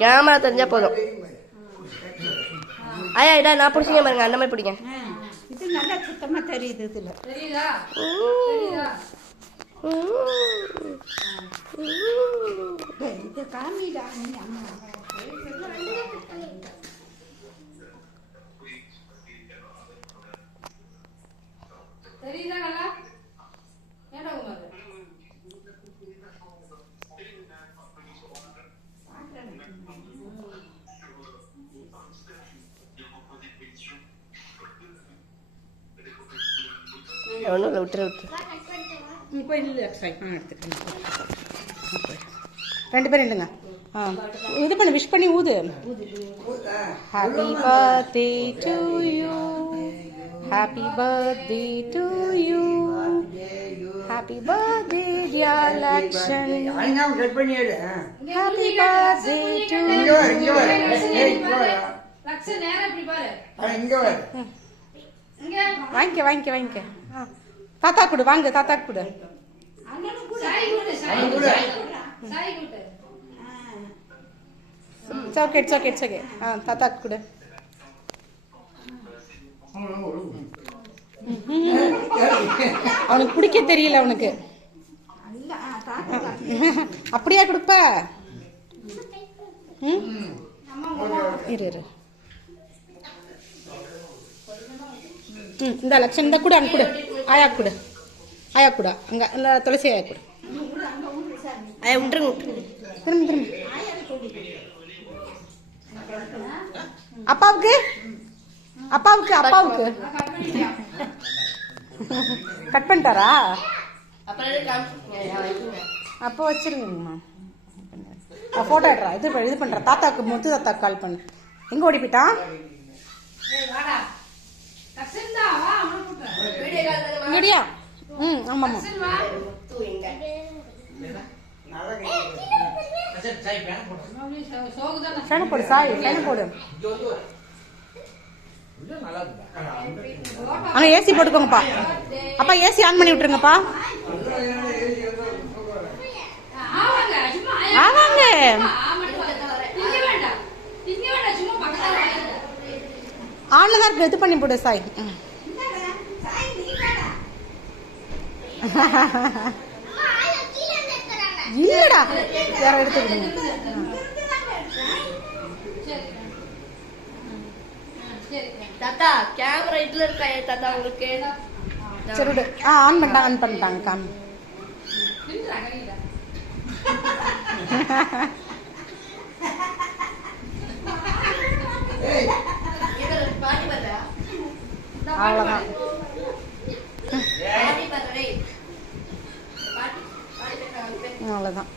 Camera தெரிஞ்சா போதும். ஐயா இதா நான் பிடிச்சிங்க பாருங்க, அந்த மாதிரி பிடிங்க. இது நல்லா சுத்தமா தெரியுது. இதுல தெரியுதா? இது காமிடா. தெரியுதா நல்லா? ஏடா உமாரு ஒன்றும் விட்டுரு விட்டு போய் எடுத்துக்கிறேன். ரெண்டு பேரும் இல்லைங்க. இது பண்ணு, விஷ் பண்ணி ஊது. Happy birthday to you, happy birthday to you, happy birthday dear Lakshmi, happy birthday to you. Lakshmi நேரா இப்படி பாரு, இங்க வா. வாங்கிக்க வாங்கிக்க. தாத்தா கொடு, வாங்க தாத்தா கொடு. ஓகே தாத்தா கொடு. அவனுக்கு பிடிக்க தெரியல அவனுக்கு. அப்படியா கொடுப்ப? இரு இந்த லட்சம் இந்த கூட அங்க கூட ஆயா கூட, ஆயா கூட அங்க அந்த துளசி ஆயா கூட. ஐயா விட்டுருங்க. திரும்ப அப்பாவுக்கு அப்பாவுக்கு அப்பாவுக்கு கட் பண்ணிட்டாரா? அப்போ வச்சிருங்கம்மா. போட்டோ எடுறா. இது பண்ற தாத்தாக்கு, முத்து தாத்தாக்கு கால் பண்ணு. எங்க ஓடி போயிட்டான்? இங்கடியா? ஆமாமா. ஃபேன் போடு சாய், ஃபேன் போடு. அங்க ஏசி போட்டுக்கோங்கப்பா. அப்பா ஏசி ஆன் பண்ணி விட்டுருங்கப்பா. ஆவாங்க. ஆன்ல தான் இருக்கு. இது பண்ணி போடு சாய். இல்லடா, வேற எடுத்துக்கிடுங்க. தாத்தா கேமரா இதுல இருக்கா தாத்தா உங்களுக்கு? சரி விடு. ஆன் பண்ணிட்டாங்க காமி. அவ்வளவுதான். அவ்வளவுதான்.